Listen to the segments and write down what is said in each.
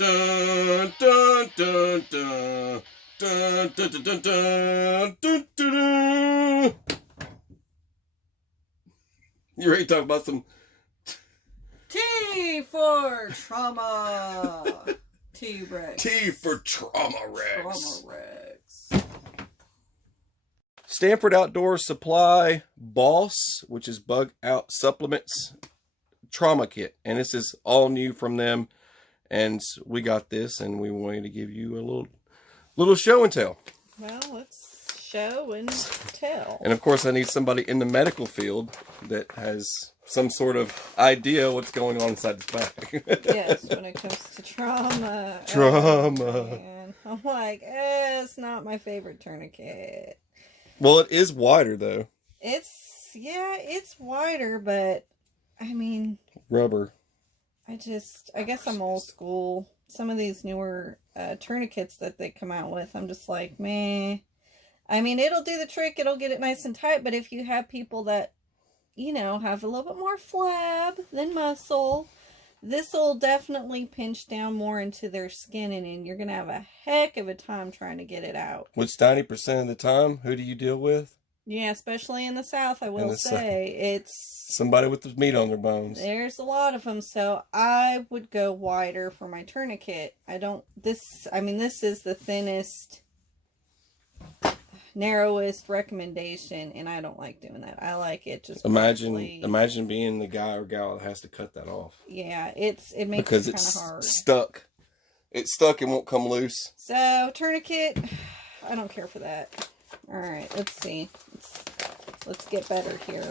dun, dun, dun, dun. Dun, dun, dun, dun, dun, dun, dun, dun. You ready to talk about some T for trauma. T-Rex. T for Trauma Rex. Trauma Rex. Stanford Outdoor Supply b.o.s.s, which is Bug Out Supplements Trauma Kit. And this is all new from them. And we got this and we wanted to give you a little show and tell. Well, let's show and tell. And of course I need somebody in the medical field that has some sort of idea what's going on inside this bag. Yes, when it comes to trauma. Trauma. Oh, I'm like, it's not my favorite tourniquet. Well, it is wider though. It's wider, but I mean, rubber. I guess I'm old school. Some of these newer tourniquets that they come out with, I'm just like, meh. I mean, it'll do the trick. It'll get it nice and tight. But if you have people that, you know, have a little bit more flab than muscle, this will definitely pinch down more into their skin. And you're going to have a heck of a time trying to get it out. Which 90% of the time, who do you deal with? Yeah, especially in the South, I will say. It's somebody with the meat on their bones. There's a lot of them, so I would go wider for my tourniquet. This is the thinnest, narrowest recommendation, and I don't like doing that. I like it just imagine being the guy or gal that has to cut that off. Yeah, it makes because it kind of hard. Stuck. It's stuck and won't come loose. So tourniquet, I don't care for that. All right, let's see. Let's get better here.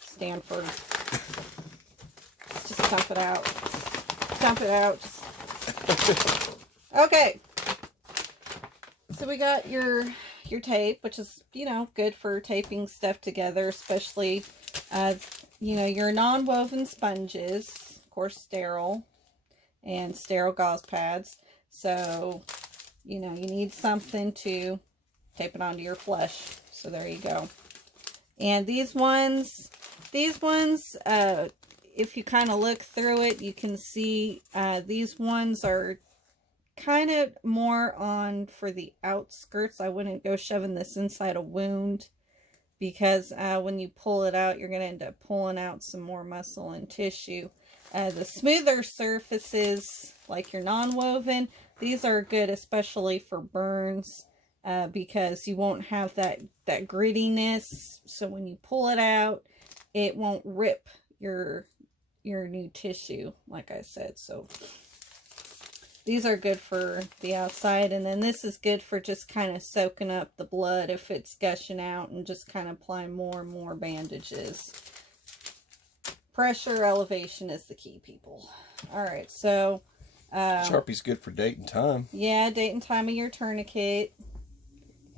Stanford. Let's just dump it out. Dump it out. Okay. So we got your tape, which is, you know, good for taping stuff together, especially, you know, your non-woven sponges, of course, sterile, and sterile gauze pads. So, you know, you need something to tape it onto your flesh. So there you go. And these ones, if you kind of look through it, you can see these ones are kind of more on for the outskirts. I wouldn't go shoving this inside a wound because when you pull it out, you're going to end up pulling out some more muscle and tissue. The smoother surfaces, like your non-woven, these are good especially for burns. Because you won't have that grittiness, so when you pull it out, it won't rip your new tissue, like I said. So these are good for the outside, and then this is good for just kind of soaking up the blood if it's gushing out, and just kind of applying more and more bandages. Pressure elevation is the key, people. All right, so Sharpie's good for date and time. Yeah, date and time of your tourniquet.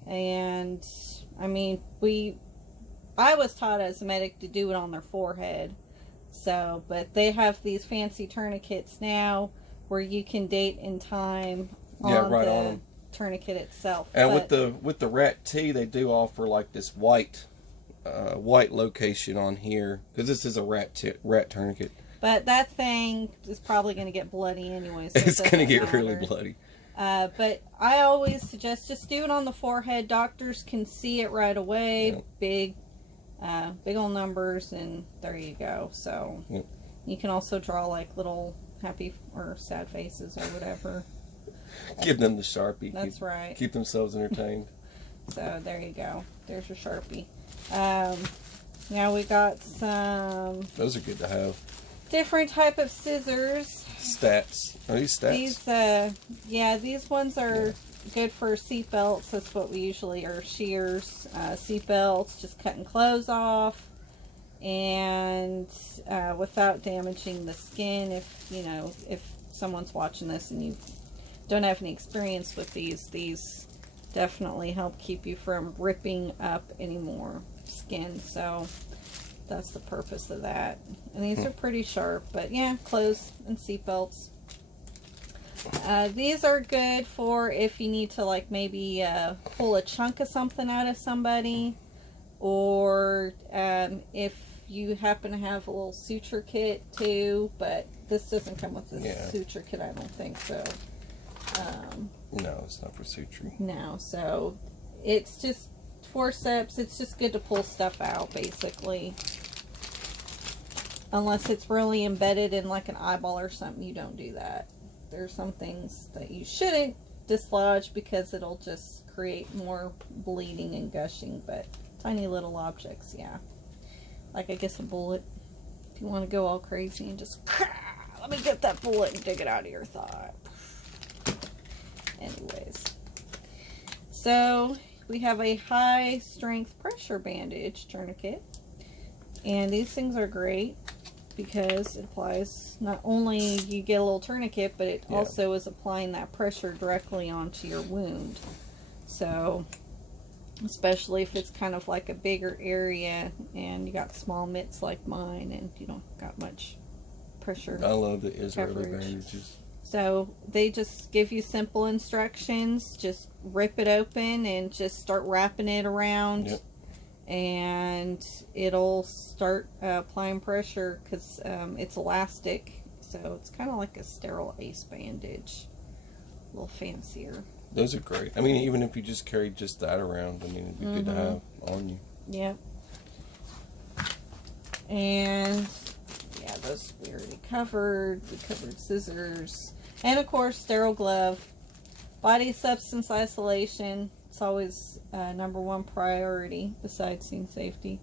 And I mean, I was taught as a medic to do it on their forehead. So, but they have these fancy tourniquets now where you can date and time on the tourniquet itself. And with the rat T, they do offer like this white location on here because this is a rat tourniquet. But that thing is probably going to get bloody anyway. So it's going to get really bloody. But I always suggest just do it on the forehead. Doctors can see it right away. Yep. Big old numbers, and there you go. So yep. You can also draw like little happy or sad faces or whatever. Give them the Sharpie. That's right. Keep themselves entertained. So there you go. There's your Sharpie. Now we got some. Those are good to have. Different type of scissors. Stats. Are these stats? These ones are good for seat belts. That's what we usually are. Shears, seat belts, just cutting clothes off, and without damaging the skin. If someone's watching this and you don't have any experience with these definitely help keep you from ripping up any more skin. So that's the purpose of that. And these are pretty sharp, but yeah, clothes and seat belts. These are good for if you need to like maybe pull a chunk of something out of somebody, or if you happen to have a little suture kit too, but This doesn't come with the suture kit, I don't think so. No, it's not for suturing. No, so it's just forceps. It's just good to pull stuff out, basically. Unless it's really embedded in like an eyeball or something, you don't do that. There's some things that you shouldn't dislodge because it'll just create more bleeding and gushing, but tiny little objects, yeah. Like I guess a bullet. If you want to go all crazy and just, let me get that bullet and dig it out of your thigh. Anyways. So we have a high strength pressure bandage tourniquet. And these things are great because it applies, not only you get a little tourniquet, but it also is applying that pressure directly onto your wound. So, especially if it's kind of like a bigger area and you got small mitts like mine and you don't got much pressure. I love the Israeli bandages. So they just give you simple instructions. Just rip it open and just start wrapping it around. Yep. And it'll start applying pressure because it's elastic. So it's kind of like a sterile ace bandage. A little fancier. Those are great. I mean, even if you just carry just that around, I mean, it'd be good to have on you. Yep. And yeah, those we already covered. We covered scissors. And of course, sterile glove. Body substance isolation. It's always #1 priority besides scene safety.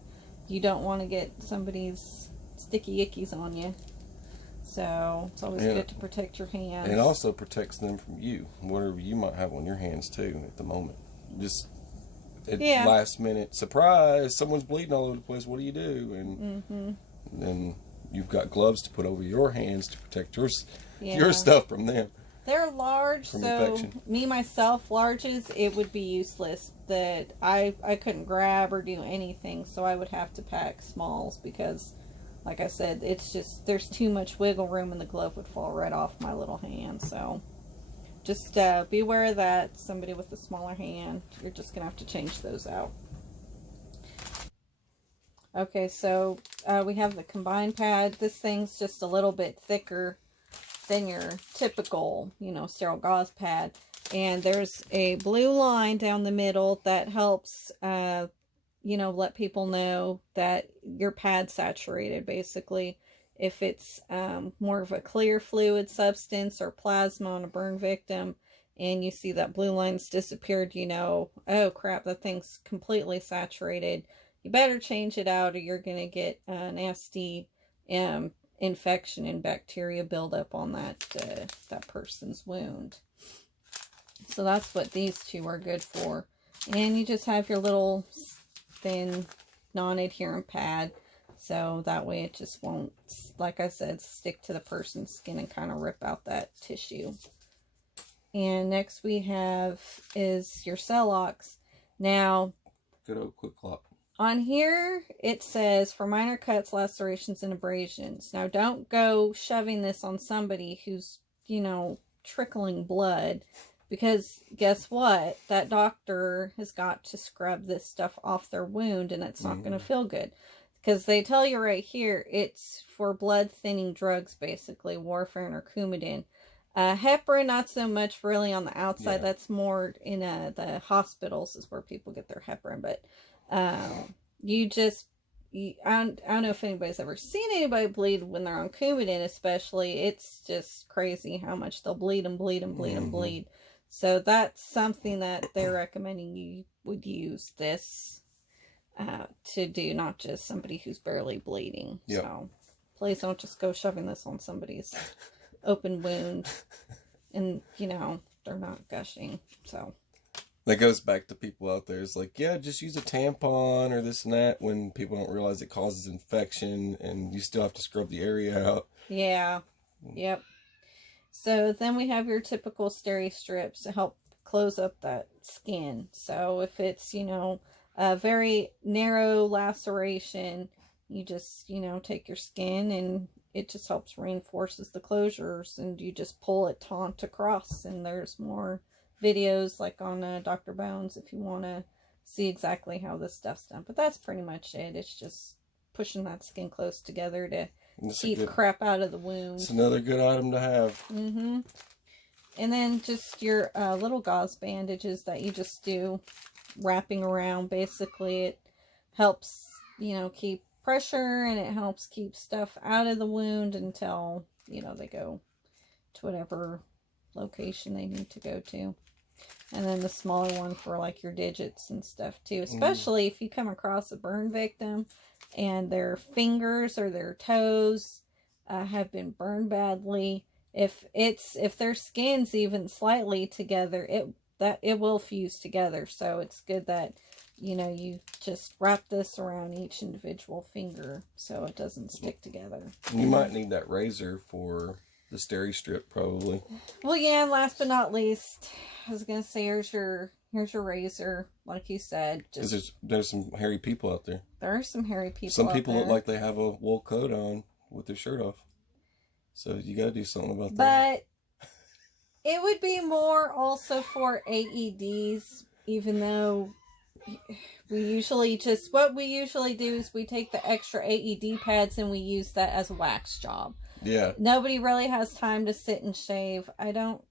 You don't want to get somebody's sticky ickies on you. So it's always good to protect your hands. And it also protects them from you. Whatever you might have on your hands too at the moment. Just at last minute, surprise, someone's bleeding all over the place. What do you do? And then you've got gloves to put over your hands to protect your stuff from them. They're large, so infection. Me, myself, larges, it would be useless. That I couldn't grab or do anything, so I would have to pack smalls because, like I said, it's just, there's too much wiggle room and the glove would fall right off my little hand. So just be aware of that. Somebody with a smaller hand, you're just going to have to change those out. Okay, so we have the combined pad. This thing's just a little bit thicker than your typical, sterile gauze pad. And there's a blue line down the middle that helps, let people know that your pad's saturated, basically. If it's more of a clear fluid substance or plasma on a burn victim, and you see that blue line's disappeared, oh crap, that thing's completely saturated. You better change it out or you're going to get a nasty infection and bacteria buildup on that person's wound. So that's what these two are good for. And you just have your little thin non-adherent pad, so that way it just won't, like I said, stick to the person's skin and kind of rip out that tissue. And next we have is your Celox. Now, good old quick lock. On here, it says, for minor cuts, lacerations, and abrasions. Now, don't go shoving this on somebody who's, trickling blood. Because, guess what? That doctor has got to scrub this stuff off their wound, and it's not going to feel good. Because they tell you right here, it's for blood-thinning drugs, basically. Warfarin or Coumadin. Heparin, not so much really on the outside. That's more in the hospitals is where people get their heparin. But I don't know if anybody's ever seen anybody bleed when they're on Coumadin, especially. It's just crazy how much they'll bleed and bleed and bleed and bleed. So that's something that they're recommending you would use this to do, not just somebody who's barely bleeding. So please don't just go shoving this on somebody's open wound and, they're not gushing. So that goes back to people out there. It's like, just use a tampon or this and that, when people don't realize it causes infection and you still have to scrub the area out. Yeah. Yep. So then we have your typical steri strips to help close up that skin. So if it's, a very narrow laceration, you just, take your skin and it just helps reinforces the closures, and you just pull it taut across. And there's more videos like on Dr. Bones if you want to see exactly how this stuff's done. But that's pretty much it. It's just pushing that skin close together to keep crap out of the wound. It's another good item to have. Mm-hmm. And then just your little gauze bandages that you just do wrapping around. Basically, it helps, you know, keep pressure, and it helps keep stuff out of the wound until, you know, they go to whatever location they need to go to. And then the smaller one for like your digits and stuff too, especially if you come across a burn victim and their fingers or their toes have been burned badly. If their skin's even slightly together, it will fuse together. So it's good that, you know, you just wrap this around each individual finger so it doesn't stick together. You might need that razor for the steri strip, probably. Well, yeah, and last but not least, I was gonna say, here's your razor, like you said. Because there's some hairy people out there. There are some hairy people. Some people look like they have a wool coat on with their shirt off. So you got to do something about that. But it would be more also for AEDs, even though we usually what we usually do is we take the extra AED pads and we use that as a wax job. Yeah. Nobody really has time to sit and shave. I don't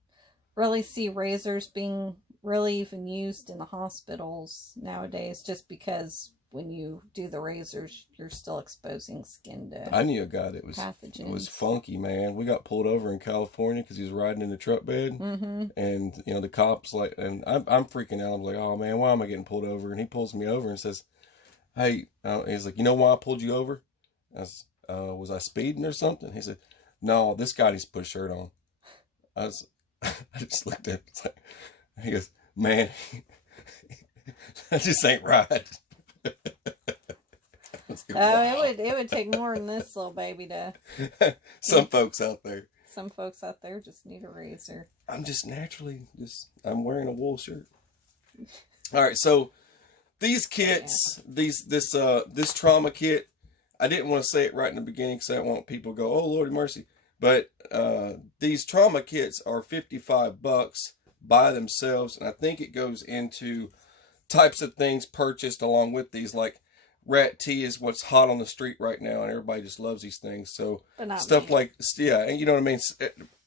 really see razors being really even used in the hospitals nowadays, just because when you do the razors, you're still exposing skin to I knew a guy that was funky, man. We got pulled over in California because he was riding in the truck bed. Mm-hmm. And, you know, the cops, like, and I'm freaking out. I'm like, oh, man, why am I getting pulled over? And he pulls me over and says, hey, he's like, you know why I pulled you over? Was I speeding or something? He said, no, this guy needs to put a shirt on. I just looked at him. It's like, he goes, man, that just ain't right. Oh, it would take more than this little baby to. Some folks out there Just need a razor. I'm just naturally I'm wearing a wool shirt. All right, so these kits, this trauma kit, I didn't want to say it right in the beginning because I don't want people to go, oh Lordy mercy. But these trauma kits are $55 by themselves, and I think it goes into types of things purchased along with these, like rat tea is what's hot on the street right now, and everybody just loves these things. So stuff like, yeah, and you know what I mean?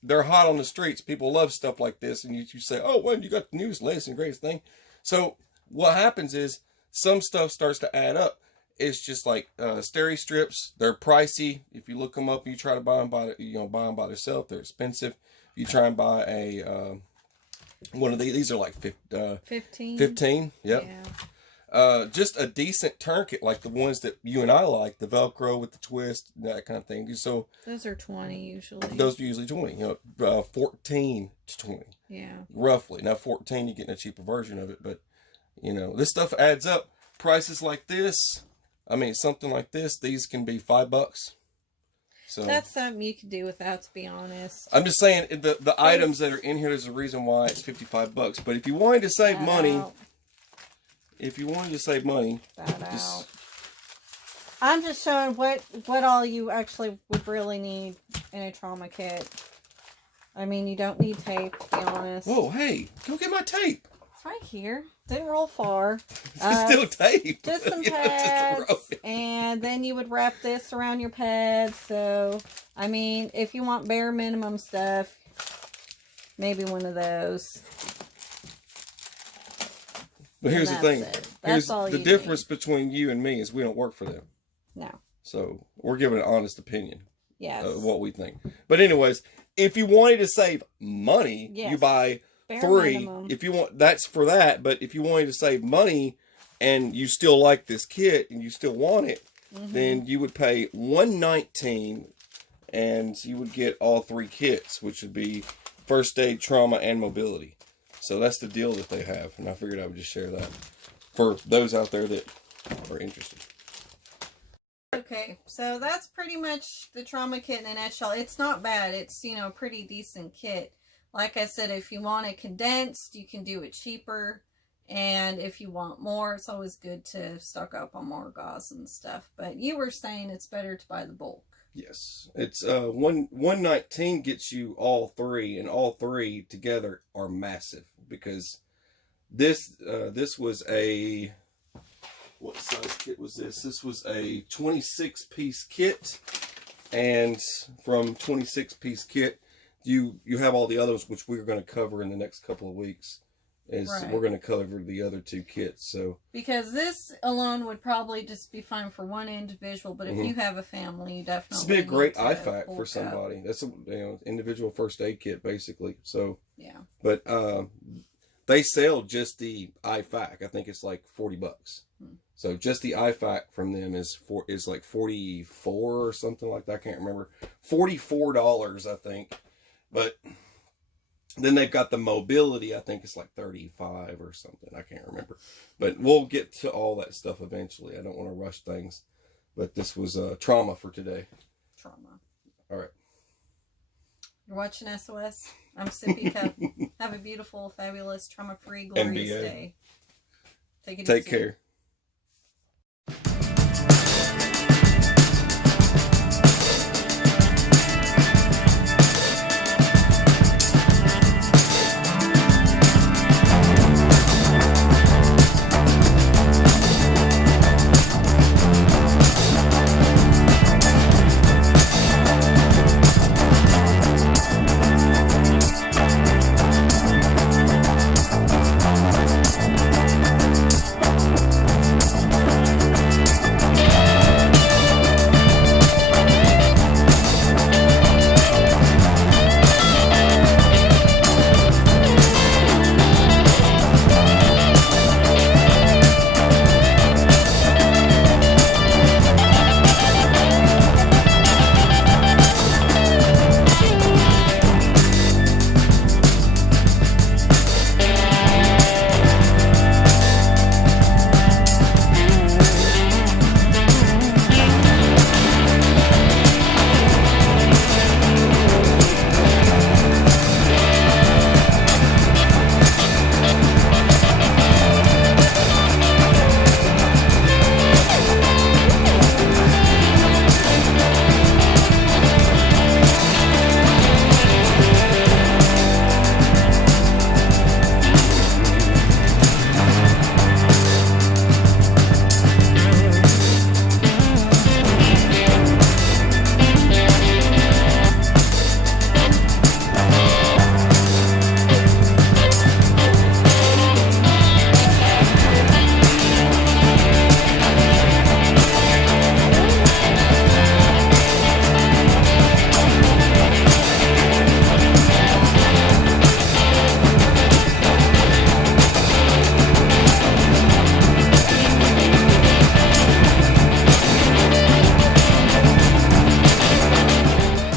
They're hot on the streets. People love stuff like this, and you say, oh, well, you got the newest, latest, and greatest thing. So what happens is some stuff starts to add up. It's just like steri strips. They're pricey. If you look them up, you try to buy them by themselves. They're expensive. If you try and buy a one of these are like 15. 15. Yep. Yeah. Just a decent tourniquet like the ones that you and I like, the Velcro with the twist, that kind of thing. So those are 20 usually. Those are usually 20. You know, 14 to 20. Yeah. Roughly. Now 14, you're getting a cheaper version of it, but you know, this stuff adds up. Prices like this. I mean, something like this, these can be $5. So that's something you can do without, to be honest. I'm just saying the items that are in here, there's a reason why it's $55. But if you wanted to save money, I'm just showing what all you actually would really need in a trauma kit. I mean, you don't need tape, to be honest. Whoa, hey, go get my tape. It's right here. Didn't roll far. Still tape. Just some pads, and then you would wrap this around your pads. So, I mean, if you want bare minimum stuff, maybe one of those. But here's the thing. Here's the difference between you and me is we don't work for them. No. So we're giving an honest opinion. Yes. Of what we think. But anyways, if you wanted to save money, you buy bare 3. Minimum. If you want, that's for that. But if you wanted to save money and you still like this kit and you still want it, then you would pay $119 and you would get all 3 kits, which would be first aid, trauma, and mobility. So that's the deal that they have, and I figured I would just share that for those out there that are interested. Okay, so that's pretty much the trauma kit in a nutshell. It's not bad. It's, you know, a pretty decent kit. Like I said, if you want it condensed, you can do it cheaper. And if you want more, it's always good to stock up on more gauze and stuff. But you were saying it's better to buy the bulk. Yes, it's $119 gets you all 3, and all 3 together are massive because this was a, what size kit was this? This was a 26-piece kit And from 26-piece kit, you have all the others, which we're going to cover in the next couple of weeks. We're going to cover the other 2 kits. So because this alone would probably just be fine for one individual, but if you have a family, you definitely this would be a great IFAC for somebody. That's a individual first aid kit basically. So yeah, but they sell just the IFAC. I think it's like $40. So just the IFAC from them is like 44 or something like that. I can't remember. $44, I think. But then they've got the mobility. I think it's like 35 or something. I can't remember. But we'll get to all that stuff eventually. I don't want to rush things. But this was trauma for today. Trauma. All right. You're watching SOS. I'm Sippy Cup. Have a beautiful, fabulous, trauma-free, glorious NBA. day. Take care.